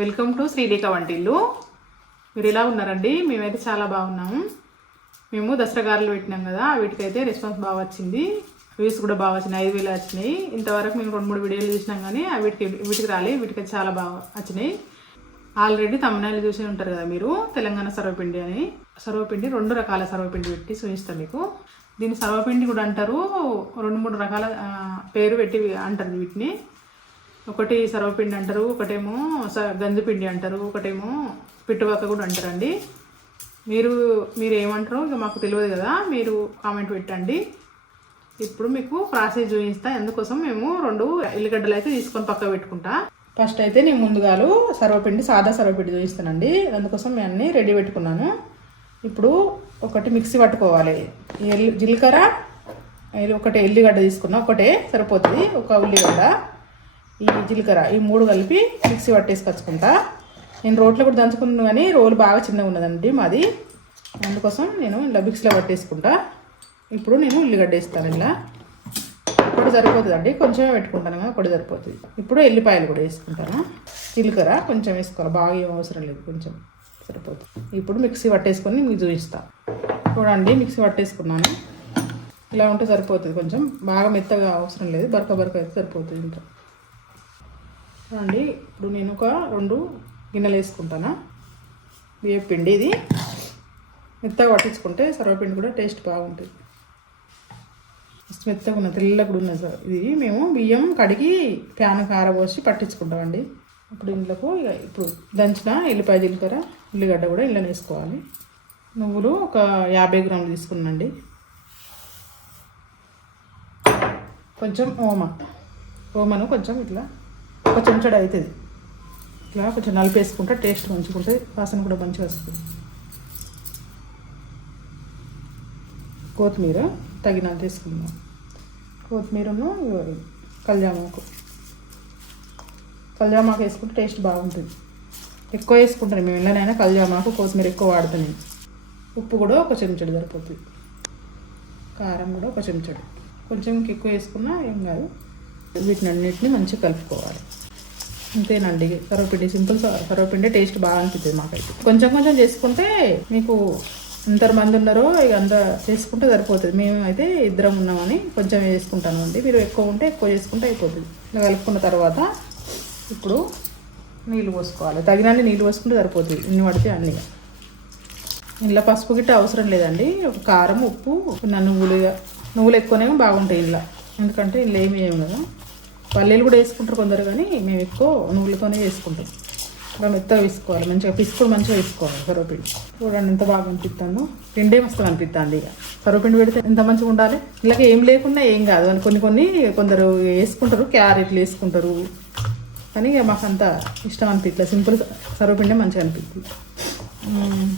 Welcome to Srilekha వంటిల్లు మీరు ఎలా ఉన్నారండి? మేమైతే చాలా బాగున్నాము మేము దసరా గారెలు పెట్టినాం కదా వీటికైతే రెస్పాన్స్ బాగా వచ్చింది. వ్యూస్ కూడా బాగా వచ్చినాయి ఐదు వేలు వచ్చినాయి. ఇంతవరకు మేము రెండు మూడు వీడియోలు చూసినాం కానీ వీటికి వీటికి రాలే వీటికి చాలా బాగా వచ్చినాయి. ఆల్రెడీ తమిళనాడు చూసి ఉంటారు కదా మీరు తెలంగాణ సర్వపిండి అని. సర్వపిండి రెండు రకాల సర్వపిండి పెట్టి చూపిస్తాను మీకు. దీన్ని సర్వపిండి కూడా అంటారు. రెండు మూడు రకాల పేరు పెట్టి అంటారు వీటిని. ఒకటి సర్వపిండి అంటారు ఒకటేమో స- గంజిపిండి అంటారు ఒకటేమో పిట్టువక్క కూడా అంటారండి. మీరు మీరు ఏమంటారో ఇక మాకు తెలియదు కదా మీరు కామెంట్ పెట్టండి. ఇప్పుడు మీకు ప్రాసెస్ చూపిస్తా అందుకోసం మేము రెండు ఎల్లిగడ్డలు అయితే తీసుకొని పక్క పెట్టుకుంటా. ఫస్ట్ అయితే నేను ముందుగాలు సర్వపిండి సాదా సర్వపిండి చూపిస్తానండి. అందుకోసం నేను అన్నీ రెడీ పెట్టుకున్నాను. ఇప్పుడు ఒకటి మిక్సీ పట్టుకోవాలి. ఎల్లి జీలకర్ర ఒకటి ఎల్లిగడ్డ తీసుకున్నా ఒకటే సరిపోతుంది ఒక ఉల్లిగడ్డ. ఈ జీలకర్ర ఈ మూడు కలిపి మిక్సీ పట్టేసుకొచ్చుకుంటా. నేను రోట్లో కూడా దంచుకున్నాను కానీ రోలు బాగా చిన్నగా ఉన్నదండి మాది. అందుకోసం నేను ఇలా మిక్సీలో పట్టేసుకుంటా. ఇప్పుడు నేను ఉల్లిగడ్డ వేస్తాను ఇలా. పొడి సరిపోతుంది అండి కొంచెమే పెట్టుకుంటాను కదా ఒకటి సరిపోతుంది. ఇప్పుడు ఎల్లిపాయలు కూడా వేసుకుంటాను. జీలకర్ర కొంచెం వేసుకోవాలి. బాగా ఏం అవసరం లేదు కొంచెం సరిపోతుంది. ఇప్పుడు మిక్సీ పట్టేసుకొని మీకు చూపిస్తాను చూడండి మిక్సీ పట్టేసుకున్నాను. ఇలా ఉంటే సరిపోతుంది కొంచెం. బాగా మెత్తగా అవసరం లేదు. బరక బరక అయితే సరిపోతుంది ఇంకా అండి ఇప్పుడు నేను ఒక రెండు గిన్నెలు వేసుకుంటాను? బియ్య పిండి ఇది. మెత్తగా పట్టించుకుంటే సర్వపిండి కూడా టేస్ట్ బాగుంటుంది. ఫస్ట్ మెత్తగా ఉన్న తెల్లగా కూడా ఉన్నది సార్. ఇది మేము బియ్యం కడిగి ప్యాన్ కారబోసి పట్టించుకుంటామండి. ఇప్పుడు ఇంట్లోకి ఇప్పుడు దంచిన ఎల్లిపాయ జీలకర్ర ఉల్లిగడ్డ కూడా ఇంట్లో వేసుకోవాలి. నువ్వులు ఒక యాభై గ్రాములు తీసుకున్నాండి కొంచెం ఓమ ఓమను కొంచెం ఇట్లా ఒక చెంచడు అవుతుంది. ఇట్లా కొంచెం నలిపేసుకుంటే టేస్ట్ మంచిగా ఉంటుంది వాసన కూడా మంచిగా వస్తుంది. కొత్తిమీర తగినంత వేసుకుందాం. కొత్తిమీరను కళ్యామాకు కళ్యామాకు వేసుకుంటే టేస్ట్ బాగుంటుంది. ఎక్కువ వేసుకుంటాను మేము ఇళ్ళనైనా కళ్యామాకు కొత్తిమీర ఎక్కువ వాడతాను ఉప్పు కూడా ఒక చెంచడు సరిపోతుంది. కారం కూడా ఒక చెంచడు. కొంచెం ఎక్కువ వేసుకున్నా ఏం కాదు. వీటిని అన్నింటినీ మంచిగా కలుపుకోవాలి. అంతేనండి. సర్వపిండి సింపుల్ సర్వపిండి టేస్ట్ బాగా అనిపిస్తుంది మాకైతే. కొంచెం కొంచెం చేసుకుంటే మీకు ఎంతమంది మంది ఉన్నారో ఇక అంత చేసుకుంటే సరిపోతుంది. మేము అయితే ఇద్దరం ఉన్నామని కొంచెం చేసుకుంటాను అండి. మీరు ఎక్కువ ఉంటే ఎక్కువ చేసుకుంటే అయిపోతుంది. ఇలా కలుపుకున్న తర్వాత ఇప్పుడు నీళ్ళు పోసుకోవాలి. తగినన్ని నీళ్ళు పోసుకుంటే సరిపోతుంది. ఇన్ని పడితే అన్ని. ఇంట్లో పసుపు గిట్ట అవసరం లేదండి. ఒక కారం ఉప్పు చిన్న నువ్వులు ఇక. నువ్వులు ఎక్కువనే బాగుంటాయి ఇంట్లో. ఎందుకంటే ఇంట్లో ఏమి వేయము కదా పల్లీలు కూడా వేసుకుంటారు కొందరు కానీ మేము ఎక్కువ నువ్వులతోనే వేసుకుంటాం. ఇలా మెత్తగా వేసుకోవాలి మంచిగా పిసుకుడు మంచిగా వేసుకోవాలి సర్వపిండి. చూడండి ఎంత బాగా అనిపిస్తుందో. పిండే మస్తు అనిపిస్తుంది ఇక. సర్వపిండి పెడితే ఎంత మంచిగా ఉండాలి? ఇలాగ ఏం లేకుండా ఏం కాదు. అని కొన్ని కొన్ని కొందరు వేసుకుంటారు క్యారెట్లు వేసుకుంటారు. కానీ ఇక మాకు అంత ఇష్టం అనిపించలేదు సింపుల్ సర్వపిండే మంచిగా అనిపిస్తుంది.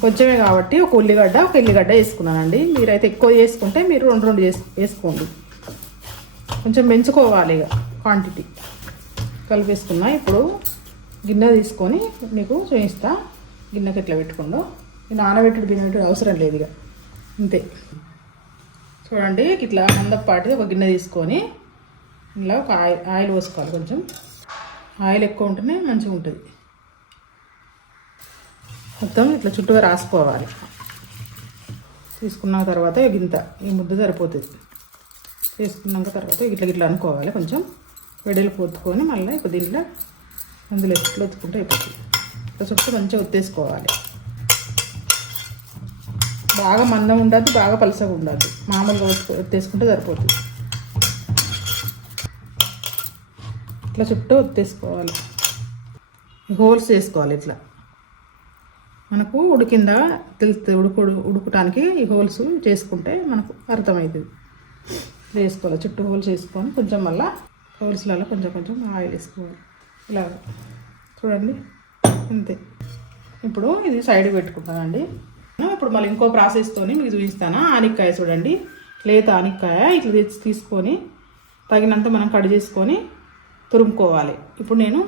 కొంచెమే కాబట్టి ఒక ఉల్లిగడ్డ ఒక ఎల్లిగడ్డ వేసుకున్నానండి. మీరైతే ఎక్కువ చేసుకుంటే మీరు రెండు రెండు చేసు వేసుకోండి. కొంచెం పెంచుకోవాలి ఇక. క్వాంటిటీ కలిపేసుకున్నా ఇప్పుడు గిన్నె తీసుకొని మీకు చూపిస్తా గిన్నెకి ఎట్లా పెట్టుకుందో. నానబెట్టుడు బిన్నెట్టుడు అవసరం లేదు ఇక. అంతే. చూడండి ఇట్లా మందపాటిది ఒక గిన్నె తీసుకొని ఇలా ఒక ఆయిల్ ఆయిల్ పోసుకోవాలి కొంచెం. ఆయిల్ ఎక్కువ ఉంటేనే మంచిగా ఉంటుంది. మొత్తం ఇట్లా చుట్టూగా రాసుకోవాలి. తీసుకున్న తర్వాత గింత ఈ ముద్ద సరిపోతుంది. తీసుకున్నాక తర్వాత ఇట్లా ఇట్లా అనుకోవాలి కొంచెం. వెడలు పొత్తుకొని మళ్ళీ ఇప్పుడు దీంట్లో అందులో ఎట్లు ఒత్తుకుంటే అయిపోతుంది. ఇట్లా చుట్టూ మంచిగా ఒత్తేసుకోవాలి. బాగా మందం ఉండద్దు బాగా పలసగా ఉండద్దు. మామూలుగా ఒత్తేసుకుంటే సరిపోతుంది. ఇట్లా చుట్టూ ఒత్తేసుకోవాలి. హోల్స్ చేసుకోవాలి ఇట్లా. మనకు ఉడికిందా తెలుస్తుంది ఉడుకు ఉడుకటానికి ఈ హోల్స్ చేసుకుంటే మనకు అర్థమవుతుంది. వేసుకోవాలి చుట్టూ హోల్స్ వేసుకొని కొంచెం మళ్ళీ హోల్స్లలో కొంచెం కొంచెం ఆయిల్ వేసుకోవాలి. ఇలా చూడండి. అంతే. ఇప్పుడు ఇది సైడ్ పెట్టుకుంటానండి. ఇప్పుడు మళ్ళీ ఇంకో ప్రాసెస్తోని మీకు చూపిస్తాను. ఆనిక్కాయ చూడండి. లేత ఆనిక్కాయ ఇట్లా తెచ్చి తీసుకొని తగినంత మనం కట్ చేసుకొని తురుముకోవాలి. ఇప్పుడు నేను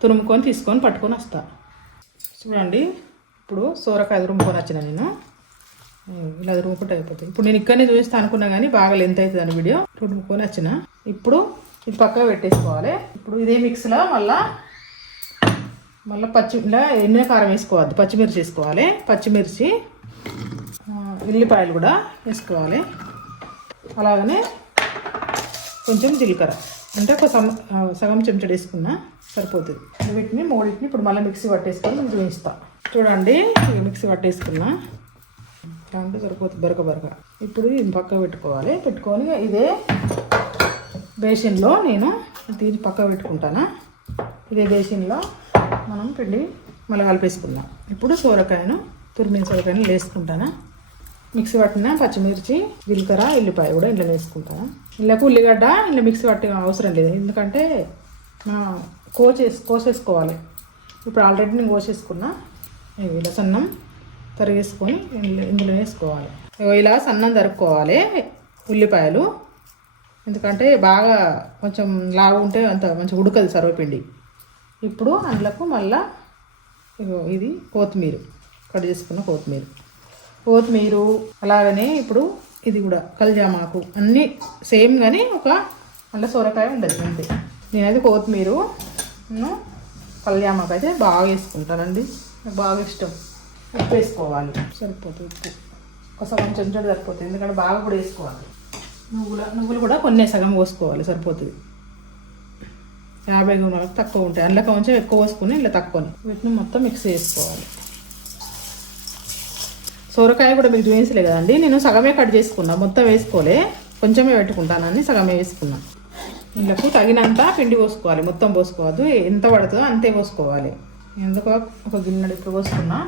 తురుముకొని తీసుకొని పట్టుకొని వస్తాను చూడండి. ఇప్పుడు సోరకాయ తురుముకొని వచ్చిన నేను. ఇలా తురుముకుంటే అయిపోతుంది. ఇప్పుడు నేను ఇక్కడనే చూపిస్తాను అనుకున్నా కానీ బాగా లెంత్ అవుతుంది అని వీడియో. తురుముకొని వచ్చిన. ఇప్పుడు ఇది పక్క పెట్టేసుకోవాలి. ఇప్పుడు ఇదే మిక్స్లో మళ్ళీ మళ్ళీ పచ్చి ఎన్నో కారం వేసుకోవద్దు. పచ్చిమిర్చి వేసుకోవాలి. పచ్చిమిర్చి ఉల్లిపాయలు కూడా వేసుకోవాలి. అలాగనే కొంచెం జీలకర్ర. అంటే ఒక సమ సగం చెంచడు వేసుకున్నా సరిపోతుంది. వీటిని మూడింటిని ఇప్పుడు మళ్ళీ మిక్సీ పట్టేసుకొని మీకు చూపిస్తా చూడండి మిక్సీ పట్టేసుకున్నా. ఇట్లా అంటే సరిపోతుంది బరక బరక ఇప్పుడు ఇది పక్క పెట్టుకోవాలి. పెట్టుకొని ఇదే బేసిన్లో నేను దీన్ని పక్క పెట్టుకుంటాను? ఇదే బేసిన్లో మనం పిండి మళ్ళీ కలిపేసుకుందాం ఇప్పుడు సోరకాయను తురిమిన సోరకాయను వేసుకుంటాను? మిక్సీ పట్టిన పచ్చిమిర్చి జీలకర్ర ఎల్లిపాయ కూడా ఇంట్లో వేసుకుంటాను? ఇళ్ళకు ఉల్లిగడ్డ ఇంట్లో మిక్సీ పట్టిన అవసరం లేదు. ఎందుకంటే మనం కోసేసి కోసేసుకోవాలి. ఇప్పుడు ఆల్రెడీ నేను కోసేసుకున్నా. ఇలా సన్నం తరిగేసుకొని ఇందులో వేసుకోవాలి. ఇలా సన్నం తరుక్కోవాలి. ఉల్లిపాయలు ఎందుకంటే బాగా కొంచెం లావు ఉంటే అంత మంచిగా ఉడకదు సర్వపిండి. ఇప్పుడు అందులోకి మళ్ళా ఇది కొత్తిమీర కట్ చేసుకున్న కొత్తిమీర. కొత్తిమీర అలాగనే ఇప్పుడు ఇది కూడా కల్జామాకు అన్నీ సేమ్ కానీ ఒక మళ్ళీ సొరకాయ ఉండదు అంతే. నేనైతే కొత్తిమీర కల్జామాకు అయితే బాగా వేసుకుంటానండి. నాకు బాగా ఇష్టం. ఉప్పు వేసుకోవాలి. సరిపోతుంది ఉప్పు. ఒక కొంచెం చెంచా సరిపోతుంది. ఎందుకంటే బాగా కూడా వేసుకోవాలి. నువ్వుల నువ్వులు కూడా కొన్ని సగం పోసుకోవాలి సరిపోతుంది. యాభై గుణాలకు తక్కువ ఉంటాయి. అందులో కొంచెం ఎక్కువ పోసుకుని ఇలా తక్కువని వీటిని మొత్తం మిక్స్ చేసుకోవాలి. సొరకాయ కూడా మీకు చూపించలే కదండి. నేను సగమే కట్ చేసుకున్నా. మొత్తం వేసుకోలే. కొంచెమే పెట్టుకుంటానని సగమే వేసుకున్నా. ఇళ్ళకు తగినంత పిండి పోసుకోవాలి. మొత్తం పోసుకోవద్దు. ఎంత పడుతుందో అంతే పోసుకోవాలి. ఎందుకో ఒక గిన్నెడు ఇప్పుడు పోసుకున్నా.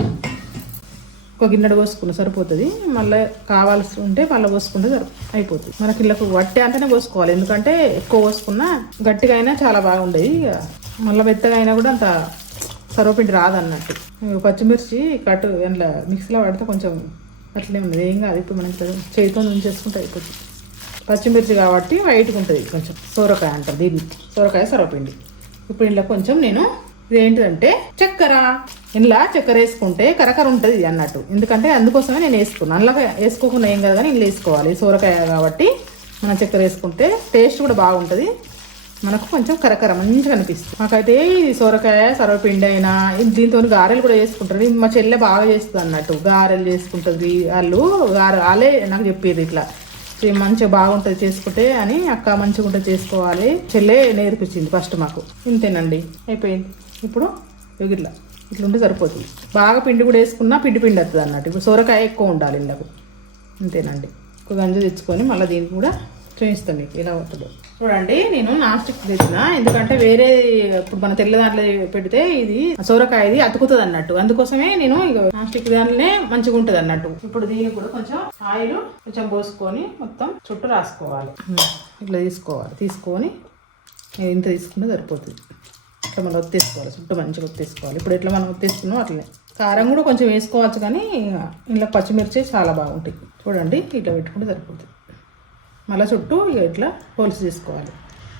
ఒక గిన్నెడు పోసుకున్న సరిపోతుంది. మళ్ళీ కావాల్సి ఉంటే మళ్ళీ పోసుకుంటే సరి అయిపోతుంది. మనకి ఇళ్ళకు వట్టి అంతనే పోసుకోవాలి. ఎందుకంటే ఎక్కువ పోసుకున్నా గట్టిగా అయినా చాలా బాగుండేది. ఇక మళ్ళీ మెత్తగా అయినా కూడా అంత సర్వపిండి రాదన్నట్టు. పచ్చిమిర్చి కట్ అందులో మిక్సీలో పడితే కొంచెం అట్లే ఉన్నది. ఏం కాదు. ఇప్పుడు మనం చేతితో ఉంచేసుకుంటే అయిపోతుంది. పచ్చిమిర్చి కాబట్టి వైట్గా ఉంటుంది కొంచెం. సోరకాయ అంటారు దీన్ని. సోరకాయ సర్వపిండి. ఇప్పుడు ఇంట్లో కొంచెం నేను ఇదేంటిదంటే చక్కెర. ఇలా చక్కెర వేసుకుంటే కరకర ఉంటుంది అన్నట్టు. ఎందుకంటే అందుకోసమే నేను వేసుకున్నాను అందులో వేసుకోకుండా ఏం కదా కానీ ఇల్లు వేసుకోవాలి. సోరకాయ కాబట్టి మనం చక్కెర వేసుకుంటే టేస్ట్ కూడా బాగుంటుంది. మనకు కొంచెం కరకర మంచిగా అనిపిస్తుంది. మాకైతే ఈ సొరకాయ సర్వపిండి అయినా దీంతో గారెలు కూడా చేసుకుంటారు మా చెల్లె బాగా చేస్తుంది అన్నట్టు. గారెలు చేసుకుంటుంది. వాళ్ళు గారె వాళ్ళే నాకు చెప్పేది ఇట్లా. మంచిగా బాగుంటుంది చేసుకుంటే అని అక్క మంచిగా ఉంటుంది చేసుకోవాలి. చెల్లె నేర్పించింది ఫస్ట్ మాకు. ఇంతేనండి. అయిపోయింది. ఇప్పుడు ఇట్లా ఇట్లా ఉంటే సరిపోతుంది. బాగా పిండి కూడా వేసుకున్నా పిండి పిండి వస్తుంది అన్నట్టు. ఇప్పుడు సొరకాయ ఎక్కువ ఉండాలి ఇందుకు అంతేనండి. ఒక గంజ తెచ్చుకొని మళ్ళీ దీనికి కూడా చూపిస్తాను మీకు. ఎలా అవుతుందో చూడండి నేను నాన్ స్టిక్ తెచ్చిన. ఎందుకంటే వేరే ఇప్పుడు మన తెల్ల దాంట్లో పెడితే ఇది సోరకాయ ఇది అతుకుతుంది అన్నట్టు. అందుకోసమే నేను ఇక నాన్ స్టిక్ దాంట్లోనే మంచిగా ఉంటుంది అన్నట్టు. ఇప్పుడు దీనికి కూడా కొంచెం ఆయిల్ కొంచెం పోసుకొని మొత్తం చుట్టూ రాసుకోవాలి. ఇట్లా తీసుకోవాలి. తీసుకొని ఇంత తీసుకుంటే సరిపోతుంది. ఇట్లా మనం ఒత్తేసుకోవాలి చుట్టూ మంచిగా ఒత్తేసుకోవాలి ఇప్పుడు ఎట్లా మనం ఒత్తేసుకున్నాం అట్లనే. కారం కూడా కొంచెం వేసుకోవచ్చు కానీ ఇంట్లో పచ్చిమిర్చి చాలా బాగుంటాయి. చూడండి ఇట్లా పెట్టుకుంటే సరిపోతుంది. మళ్ళీ చుట్టూ ఇక ఇట్లా పోలిసి చేసుకోవాలి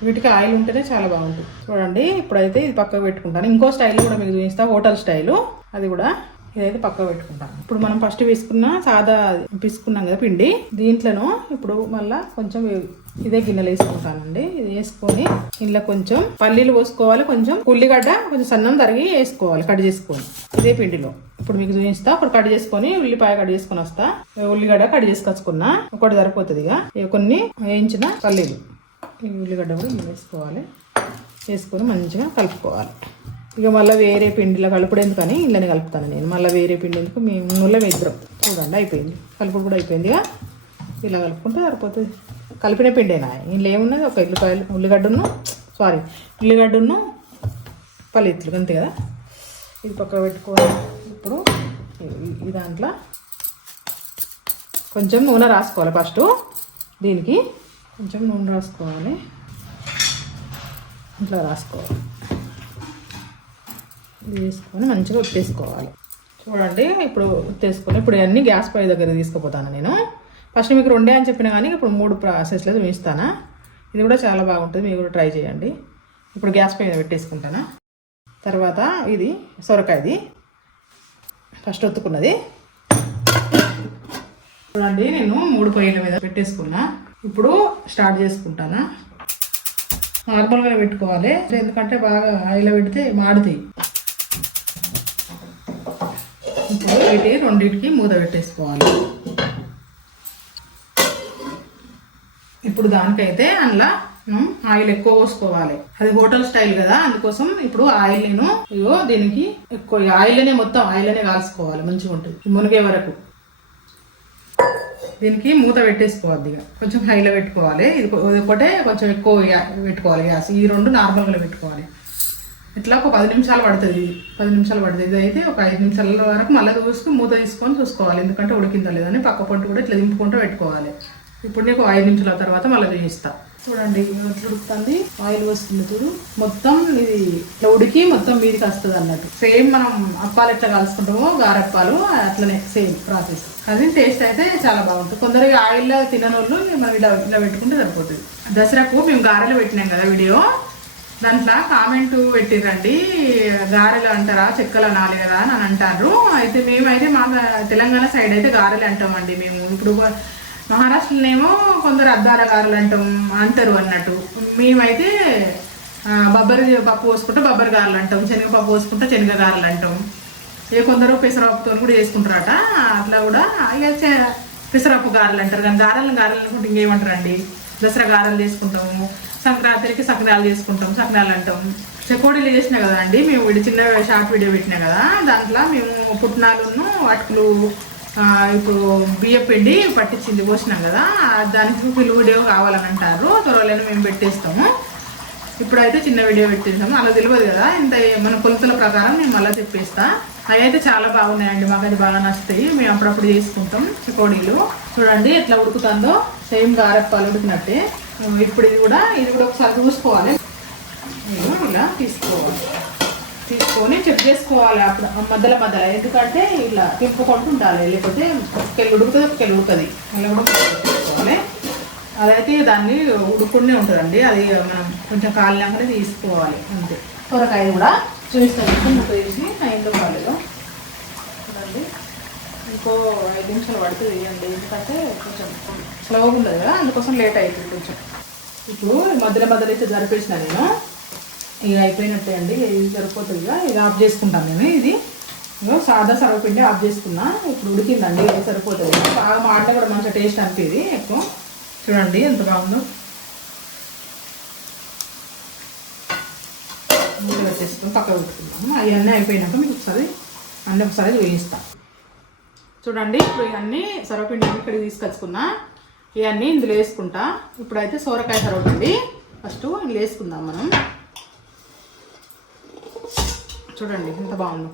వీటికి ఆయిల్ ఉంటేనే చాలా బాగుంటుంది. చూడండి ఇప్పుడైతే ఇది పక్కకు పెట్టుకుంటాను. ఇంకో స్టైల్ కూడా మీకు చూపిస్తా. Hotel style. అది కూడా ఇదైతే పక్కకు పెట్టుకుంటాం. ఇప్పుడు మనం ఫస్ట్ వేసుకున్న సాదా పిసుకున్నాం కదా పిండి దీంట్లోనూ ఇప్పుడు మళ్ళీ కొంచెం ఇదే గిన్నెలు వేసుకుంటానండి. ఇది వేసుకొని ఇంట్లో కొంచెం పల్లీలు పోసుకోవాలి కొంచెం ఉల్లిగడ్డ కొంచెం సన్నం తరిగి వేసుకోవాలి కట్ చేసుకొని. ఇదే పిండిలో. ఇప్పుడు మీకు చూపిస్తా ఇప్పుడు కట్ చేసుకొని ఉల్లిపాయ కట్ చేసుకొని వస్తా. ఉల్లిగడ్డ కట్ చేసుకొచ్చుకున్నా ఒకటి సరిపోతుంది ఇక. కొన్ని వేయించిన పల్లీలు. ఉల్లిగడ్డ కూడా వేసుకోవాలి. వేసుకొని మంచిగా కలుపుకోవాలి. ఇక మళ్ళీ వేరే పిండిలో కలుపుడు ఎందుకని ఇళ్ళని కలుపుతాను నేను. మళ్ళీ వేరే పిండి ఎందుకు? మేము నూనెలో ఇద్దరం చూడండి అయిపోయింది. కలుపుడు కూడా అయిపోయింది ఇక. ఇలా కలుపుకుంటే సరిపోతుంది. కలిపిన పిండేనా? ఇందులో ఏమున్నది ఒక ఉల్లిపాయలు ఉల్లిగడ్డను సారీ ఉల్లిగడ్డను పల్లెత్తులు అంతే కదా? ఇది పక్క పెట్టుకోవాలి ఇప్పుడు ఈ- దాంట్లో కొంచెం నూనె రాసుకోవాలి ఫస్ట్ దీనికి కొంచెం నూనె రాసుకోవాలి. ఇట్లా రాసుకోవాలి. వేసుకొని మంచిగా ఉత్తేసుకోవాలి చూడండి ఇప్పుడు ఉత్తేసుకొని ఇప్పుడు అన్నీ గ్యాస్ పై దగ్గర తీసుకుపోతాను నేను. ఫస్ట్ మీకు రెండే అని చెప్పిన కానీ ఇప్పుడు మూడు ప్రాసెస్లో చూపిస్తానా ఇది కూడా చాలా బాగుంటుంది మీరు కూడా ట్రై చేయండి. ఇప్పుడు గ్యాస్ పై పెట్టేసుకుంటానా? తర్వాత ఇది సొరకాయది. ఫస్ట్ ఒత్తుకున్నది. చూడండి నేను మూడు పొయ్యిల మీద పెట్టేసుకున్నా. ఇప్పుడు స్టార్ట్ చేసుకుంటానా? నార్మల్గా పెట్టుకోవాలి. ఎందుకంటే బాగా ఆయిల్ పెడితే మాడుతాయి. వీటి రెండింటికి మూత పెట్టేసుకోవాలి. ఇప్పుడు దానికైతే అందులో మనం ఆయిల్ ఎక్కువ పోసుకోవాలి. అది హోటల్ స్టైల్ కదా అందుకోసం ఇప్పుడు ఆయిల్ నేను ఇగో దీనికి ఎక్కువ ఆయిల్నే మొత్తం ఆయిల్నే కాల్చుకోవాలి మంచిగా ఉంటుంది మునిగే వరకు. దీనికి మూత పెట్టేసుకోవద్దు ఇక. కొంచెం హైలో పెట్టుకోవాలి. ఇది ఒకటే కొంచెం ఎక్కువ పెట్టుకోవాలి గ్యాస్. ఈ రెండు నార్మల్గా పెట్టుకోవాలి. ఇట్లా ఒక పది నిమిషాలు పడుతుంది పది నిమిషాలు పడుతుంది. ఇది అయితే ఒక ఐదు నిమిషాల వరకు మళ్ళీ చూసుకుని మూత తీసుకొని చూసుకోవాలి. ఎందుకంటే ఉడికిందా లేదని పక్క పొట్టు కూడా ఇట్లా దింపుకుంటూ పెట్టుకోవాలి. ఇప్పుడు నీకు ఐదు నిమిషాల తర్వాత మళ్ళీ వేయిస్తా చూడండి ఇట్లా ఉడుకుతుంది? ఆయిల్ వస్తుంది చూడు. మొత్తం ఇది ఇట్లా ఉడికి మొత్తం మీదికి వస్తుంది అన్నట్టు. సేమ్ మనం అప్పాలు ఎట్లా కలుసుకుంటామో గారప్పాలు అట్లనే సేమ్ ప్రాసెస్. అది టేస్ట్ అయితే చాలా బాగుంటుంది. కొందరు ఆయిల్లో తినని వాళ్ళు మనం ఇలా ఇలా పెట్టుకుంటే సరిపోతుంది. దసరాకు మేము గారెలు పెట్టినాం కదా వీడియో. దాంట్లో కామెంట్ పెట్టిరండి గారెలు అంటారా చెక్కలు అనాలి కదా అని అంటారు. అయితే మేమైతే మా తెలంగాణ సైడ్ అయితే గారెలు అంటామండి మేము. ఇప్పుడు మహారాష్ట్రలోనేమో కొందరు అద్దాల గారెలు అంటాం అంటారు అన్నట్టు. మేమైతే బొబ్బరి పప్పు పోసుకుంటే బొబ్బరి గారెలు అంటాం శనగపప్పు పోసుకుంటే శనగ గారెలు అంటాం. ఏ కొందరు పెసరపప్పుతో కూడా చేసుకుంటారట అట్లా కూడా ఇక చే- పెసరపప్పు గారెలు అంటారు. కానీ గారెలు గారెలు అనుకుంటే ఇంకేమంటారండి? దసరా గారెలు చేసుకుంటాము సంక్రాంతికి సకనాలు చేసుకుంటాం సకనాలు అంటాం. చెకోడీలు చేసినా కదా అండి మేము వీడి చిన్న షార్ట్ వీడియో పెట్టినా కదా దాంట్లో మేము పుట్నాలును అటుకులు ఇప్పుడు బియ్యం పిండి పట్టించింది పోసినాం కదా దానికి ఫుల్ వీడియో కావాలని అంటారు త్వరలో మేము పెట్టేస్తాము. ఇప్పుడైతే చిన్న వీడియో పెట్టేసాము అలా తెలియదు కదా. ఇంత మన కొలతల ప్రకారం నేను మళ్ళీ చెప్పేస్తా. అవి అయితే చాలా బాగున్నాయండి. మాకు అది బాగా నచ్చుతాయి. మేము అప్పుడప్పుడు చేసుకుంటాం చికోడీలు చూడండి ఎట్లా ఉడుకుతుందో. సేమ్ గారెప్పాలు ఉడికినట్టే. ఇప్పుడు ఇది కూడా ఇది కూడా ఒకసారి చూసుకోవాలి. ఇలా తీసుకోవాలి. తీసుకొని చెక్ చేసుకోవాలి అప్పుడు. మధ్యలో మధ్యలో. ఎందుకంటే ఇలా తిప్పుకుంటూ ఉండాలి లేకపోతే ఒక్కెళ్ళి ఉడుకుతుంది ఒక్కెళ్ళి ఉడుకుతుంది. అలా ఉడుకుతుంది. అదైతే దాన్ని ఉడుకునే ఉంటుందండి. అది మనం కొంచెం కాలినాకనే తీసుకోవాలి అంతే. సొరకాయ కూడా చూపిస్తాను. ముక్క తీసి కాలేదో. చూడండి. ఇంకో ఐదు నిమిషాలు పడుతుంది అండి ఎందుకంటే కొంచెం స్లోగా ఉంటుంది కదా అందుకోసం లేట్ అవుతుంది కొంచెం. ఇప్పుడు మధ్యలో మధ్యలో అయితే జరిపేసిన నేను. ఇక అయిపోయినట్టే అండి. ఇది సరిపోతుంది ఇక ఇది ఆఫ్ చేసుకుంటాను నేను ఇది. సాదా సర్వపిండి ఆఫ్ చేసుకున్నా. ఇప్పుడు ఉడికిందండి. ఇది సరిపోతుంది. బాగా మాట కూడా మంచిగా టేస్ట్ అనిపింది ఎక్కువ చూడండి ఎంత బాగుందో. మూత చేసుకొని పక్కన పెట్టుకున్నాము అవన్నీ అయిపోయినాక మీకు ఒకసారి అన్నీ ఒకసారి వేయిస్తాను చూడండి ఇప్పుడు ఇవన్నీ సొరపిండి ఇక్కడ ఇక్కడికి తీసుకొచ్చుకున్నా. ఇవన్నీ ఇందులో వేసుకుంటా. ఇప్పుడైతే సోరకాయ సొరపిండి. ఫస్ట్ ఇందులో వేసుకుందాం మనం. చూడండి ఎంత బాగుందో.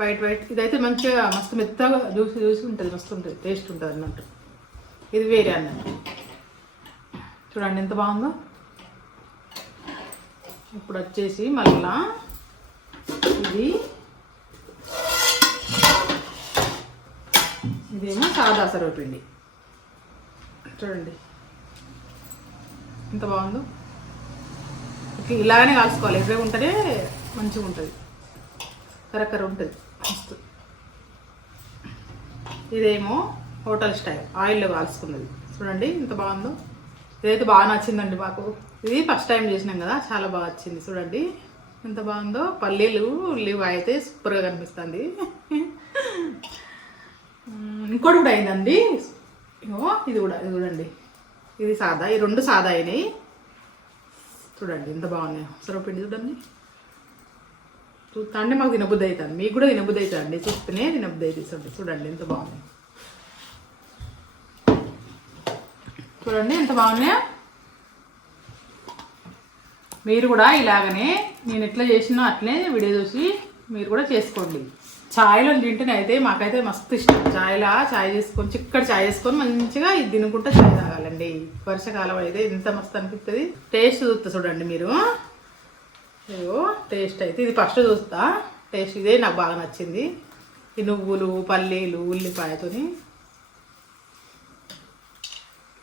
White white. ఇదైతే మంచిగా మస్తు మెత్తగా జ్యూసి జ్యూసి ఉంటుంది మస్తు ఉంటుంది. టేస్ట్ ఉంటుంది అన్నట్టు. ఇది వేరే అన్నట్టు చూడండి ఎంత బాగుందో. ఇప్పుడు వచ్చేసి మళ్ళా ఇది ఇదేమో సాదా సర్వపిండి చూడండి. ఎంత బాగుందో. ఇట్లా ఇలాగనే కాల్చుకోవాలి. ఎర్రగా ఉంటేనే మంచిగా ఉంటుంది. కరకర ఉంటుంది. ఇదేమో హోటల్ స్టైల్ ఆయిల్లో కాల్చుకున్నది. చూడండి ఎంత బాగుందో. ఇదైతే బాగా నచ్చిందండి మాకు. ఇది ఫస్ట్ టైం చేసినాం కదా చాలా బాగా వచ్చింది. చూడండి ఎంత బాగుందో. పల్లీలు ఉల్లివ అయితే సూపర్గా కనిపిస్తుంది. ఇంకోటి కూడా అయిందండి. ఇగో ఇది కూడా ఇది చూడండి. ఇది సాదా ఈ రెండు సాదా అయినాయి. చూడండి ఎంత బాగున్నాయి. సరపిండి చూడండి. చూస్తా మాకు తినబుద్ధి అవుతుంది మీకు కూడా తినబుద్ధి అవుతుంది అండి చూస్తేనే తినబుద్ధి అవుతుంది చూడండి ఎంత బాగుంది. చూడండి ఎంత బాగున్నాయా. మీరు కూడా ఇలాగనే నేను ఎట్లా చేసినా అట్లనే వీడియో చూసి మీరు కూడా చేసుకోండి. ఛాయ్లో తింటేనే అయితే మాకైతే మస్తు ఇష్టం. ఛాయ్లా ఛాయ్ చేసుకొని చిక్కటి ఛాయ్ చేసుకొని మంచిగా ఇది తినుకుంటే ఛాయ్ తాగాలండి. వర్షాకాలం అయితే ఎంత మస్తు అనిపిస్తుంది టేస్ట్ చూస్తుంది చూడండి మీరు. అయ్యో టేస్ట్ అయితే. ఇది ఫస్ట్ చూస్తా. టేస్ట్ ఇదే నాకు బాగా నచ్చింది. ఈ నువ్వులు పల్లీలు ఉల్లిపాయతోని.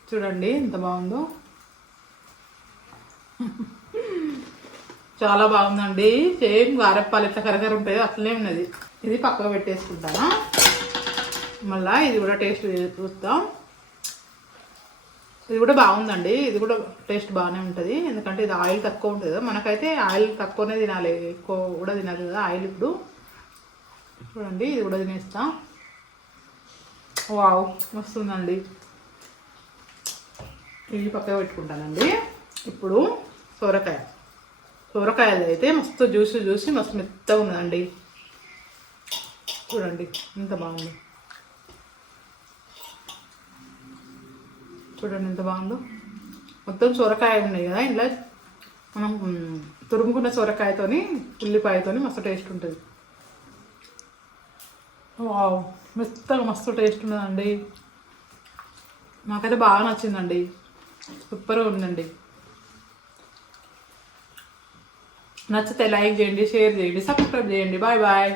చూడండి ఎంత బాగుందో. చాలా బాగుందండి. సేమ్ గారెప్పాలు ఎట్లా కరకర ఉంటాయో అట్లనే ఉన్నది. ఇది పక్కకు పెట్టేసుకుంటాను? మళ్ళీ ఇది కూడా టేస్ట్ చూస్తాం ఇది కూడా బాగుందండి. ఇది కూడా టేస్ట్ బాగానే ఉంటుంది. ఎందుకంటే ఇది ఆయిల్ తక్కువ ఉంటుంది కదా. మనకైతే ఆయిల్ తక్కువనే తినాలి. ఎక్కువ కూడా తినాలి కదా ఆయిల్ ఇప్పుడు. చూడండి ఇది కూడా తినేస్తా. వావ్ వస్తుందండి. ఇది పక్కన పెట్టుకుంటానండి. ఇప్పుడు సొరకాయ. సొరకాయలు అయితే మస్తు జ్యూస్ చూసి మస్తు మెత్తగా ఉన్నదండి. చూడండి ఎంత బాగుంది. చూడండి ఎంత బాగుందో. మొత్తం సొరకాయ ఉన్నాయి కదా ఇంట్లో. మనం తురుముకున్న సొరకాయతోని ఉల్లిపాయతోని మస్తు టేస్ట్ ఉంటుంది. వావ్ మెత్తగా మస్తు టేస్ట్ ఉన్నదండి. నాకైతే బాగా నచ్చిందండి. సూపర్గా ఉందండి. నచ్చితే లైక్ చేయండి షేర్ చేయండి సబ్స్క్రైబ్ చేయండి. Bye bye.